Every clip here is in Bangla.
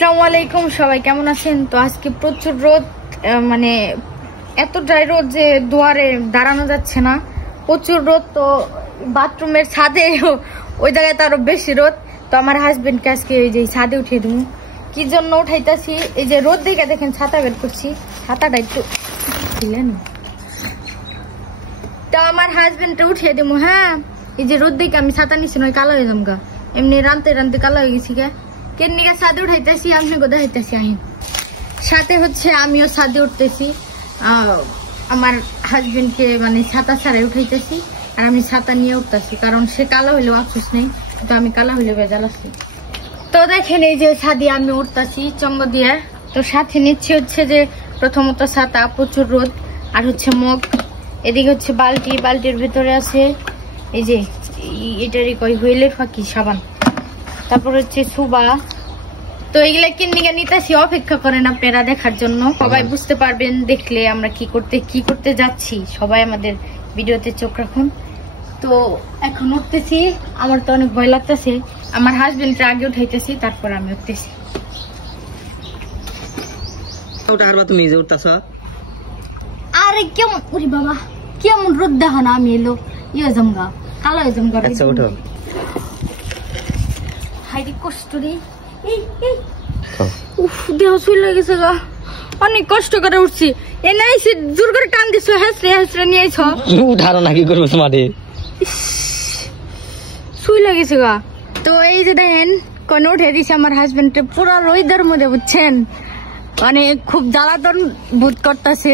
আসসালামু আলাইকুম, সবাই কেমন আছেন? তো আজকে প্রচুর রোদ, মানে এতটাই রোদ যে দুয়ারে দাঁড়ানো যাচ্ছে না, প্রচুর রোদ। তো বাথরুমের ছাদে ওই জায়গায় তো আরো বেশি রোদ। তো আমার হাজবেন্ডকে আজকে এই যে ছাদে উঠিয়ে দেবো। কি জন্য উঠাইতেছি, এই যে রোদ দেখে দেখেন ছাতা বের করছি, ছাতাটা একটু ছিলেন। তো আমার হাজবেন্ডটা উঠিয়ে দেবো। হ্যাঁ, এই যে রোদ দেখে আমি ছাতা নিচ্ছি নয়, কালো হয়ে যাম গা, এমনি রানতে রানতে কালো হয়ে গেছি গা। কেনিকা ছাদে উঠাইতেছি, আমি কোথায় হইতেছি আহি সাথে হচ্ছে আমিও ছাদে উঠতেছি। আমার হাজবেন্ডকে মানে ছাতা ছাড়াই উঠাইতেছি, আর আমি ছাতা নিয়ে উঠতেছি, কারণ সে কালো হইলেও আফসোস নেই, তো আমি কালো হইলে বেজাল আছি। তো দেখেন এই যে ছাদে আমি উঠতেছি চঙ্গ দিয়ে। তো সাথে নিচ্ছি হচ্ছে যে প্রথমত ছাতা, প্রচুর রোদ, আর হচ্ছে মগ, এদিকে হচ্ছে বালতি, বালতির ভিতরে আছে এই যে এটারই কই হুইলের ফাঁকি সাবান, তারপর হচ্ছে সুবা। তো এগুলা কিনিকা নিতেছি, অপেক্ষা করেন আপনারা দেখার জন্য, সবাই বুঝতে পারবেন দেখলে আমরা কি করতে যাচ্ছি। সবাই আমাদের ভিডিওতে চোখ রাখুন। তো এখন উঠতেছি, আমার তো অনেক ভয় লাগতেছে। আমার হাজবেন্ডকে আগে উঠাইতেছি, তারপর আমি উঠতেছি। তুমি যে উঠতেছ, আরে কেমন ওরে বাবা, কেমন রোদ দেখো না, আমি এলো ইয়ে জমগা কালো হয়ে জমগা। আচ্ছা উঠো। হাইরে কষ্ট রে, দেহ শুয়ে লেগেছে গা, অনেক কষ্ট করে উঠছি। এ নাই জোর করে টান দিছো, হেসরে নিয়েছ, উঠারো না কি করবো তোমাদের, শুয়ে লেগেছে গা। তো এই যে দেখেন কোন উঠে দিছে আমার হাজবেন্ড, পুরা রোদের মধ্যে বুঝছেন, মানে খুব জ্বালাতন বোধ করতেছে।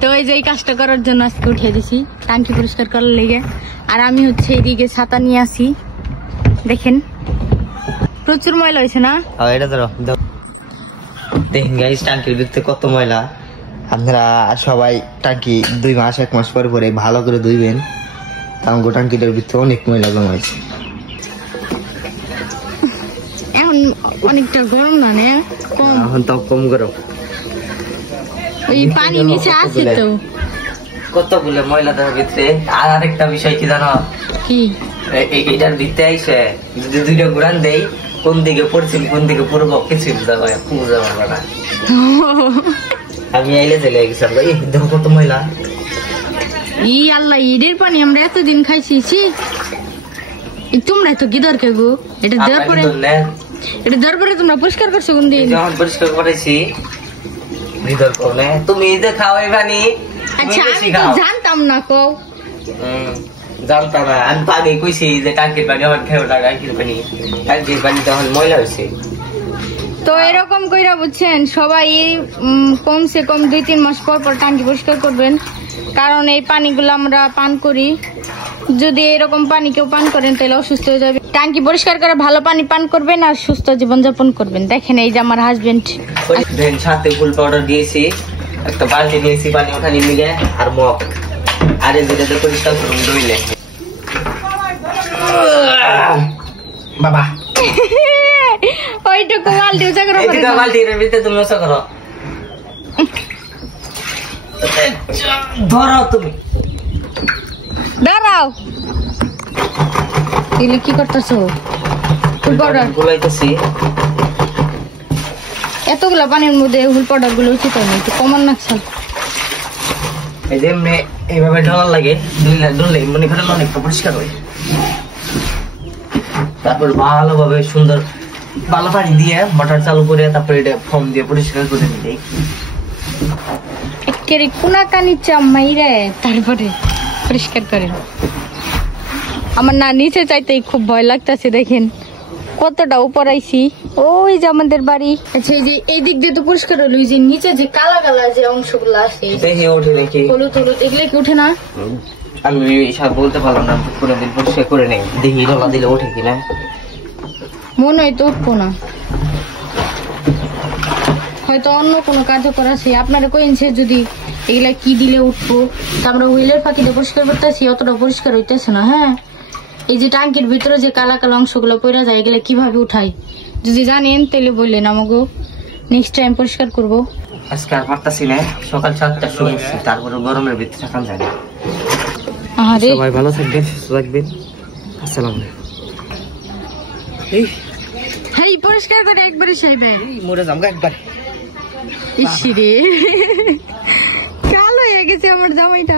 তো এই যে এই কাজটা করার জন্য আজকে উঠিয়ে দিছি, টাঙ্কি পরিষ্কার করার লেগে। আর আমি হচ্ছে এদিকে ছাতা নিয়ে আসি, দেখেন প্রচুর ময়লা হয়েছে না। এটা ধরো, দেখেন গাইস টাঙ্কির ভিতরে কত ময়লা। আপনারা সবাই টাঙ্কি 2 মাস 1 মাস পরে পরে ভালো করে ধুইবেন, কারণ টাঙ্কিটার ভিতরে অনেক ময়লা জমা হয়েছে। এখন অনেকটা গরম না, কম, এখন তো কম গরম, ওই পানি নিচে আছে তো কতগুলো ময়লা দেওয়ার ভিতরে। আর আরেকটা বিষয় কি জানো, কি এইটার ভিতরে আইসে যদি 2টা ঘুরান দেই, কোন দিকে পড়ছিল কোন দিকে পড়বো কিছু বুঝা পারবো না। আমি আইলে চলে গেছিলাম, দেখো কত ময়লা। ই আল্লাহ, ঈদের পানি আমরা এতদিন খাইছি, তোমরা তো কি দরকার গো, এটা দেওয়ার পরে তোমরা পরিষ্কার করছো কোন দিন? যখন পরিষ্কার করেছি তুমি যে খাও এই পানি। আচ্ছা আমি তো জানতাম না, কও জানতাম না, আমি তো আগে কইছি যে টাঙ্কির পানি আমার খেয়ে ওটা, টাঙ্কির পানি তখন ময়লা হয়েছে। তো এরকম কইরা বুঝছেন সবাই কমসে কম 2-3 মাস পর পর টাঙ্কি পরিষ্কার করবেন, কারণ এই পানিগুলো আমরা পান করি। যদি এরকম পানি কেউ পান করেন তাহলে অসুস্থ হয়ে যাবে। টাঙ্কি পরিষ্কার করে ভালো পানি পান করবেন আর সুস্থ জীবনযাপন করবেন। দেখেন এই যে আমার হাজবেন্ড সাথে ফুল পাউডার দিয়েছি, একটা বালতি নিয়েছি পানি ওখানে মিলে, আর মগ, আর এই যেটা পরিষ্কার করুন ধুইলে। বাবা ওইটুকু বালতি উঁচা করো, বালতির ভিতরে তুমি উঁচা করো, ধরো তুমি দাঁড়াও। এগুলো কি করতেছো? ফুল পাউডার গুলাইতেছি। এতগুলা পানির মধ্যে ফুল পাউডার গুলো উচিত হয় না, একটু কমান নাকছে। এই যে এইভাবে ঢালার লাগে, ধরলে মনে করেন অনেকটা পরিষ্কার হয়। তারপর ভালোভাবে সুন্দর ভালো পানি দিয়ে মোটর চালু করে তারপরে এটা ফোম দিয়ে পরিষ্কার করে নিতে। একেবারে কোনাকানি চামাইরে তারপরে পরিষ্কার করেন। আমার না নিচে চাইতেই খুব ভয় লাগতেছে, দেখেন কতটা উপর আইছি। ওই যে আমাদের বাড়ি। আচ্ছা এই যে এই দিক দিয়ে তো পরিষ্কার হলো, যে নিচে যে কালা কালা যে অংশগুলো আছে ওঠে নাকি, হলুদ হলুদ, এগুলো কি উঠে না? আমি সব বলতে পারলাম না, কোনোদিন পরিষ্কার করে নেই, দেখি ঢলা দিলে ওঠে কিনা। মনে হয় তো উঠবো না, হয়তো অন্য কোনো কার্যকর আছে। আপনারা কইছে যদি এগুলা কি দিলে উঠবো, আমরা হুইলের ফাঁকিতে পরিষ্কার করতেছি, অতটা পরিষ্কার হইতেছে না। হ্যাঁ, এই যে টাঙ্কির ভিতরে যে কালা কালা অংশগুলো পড়া যায়, এগুলা কিভাবে উঠাই যদি জানেন তাহলে বললেন আমাকে, নেক্সট টাইম পরিষ্কার করবো। আজকে আর পারতাছি না, সকাল 7টার সময় উঠছি, তারপরে গরমের ভিতরে থাকা যায় না। সবাই ভালো থাকবেন, সুস্থ থাকবেন। আসসালামু আলাইকুম। এই পরিষ্কার করে একবারে সাইবে মরে যাম একবার ইসিরে কালো হয়ে গেছে আমার জামাইটা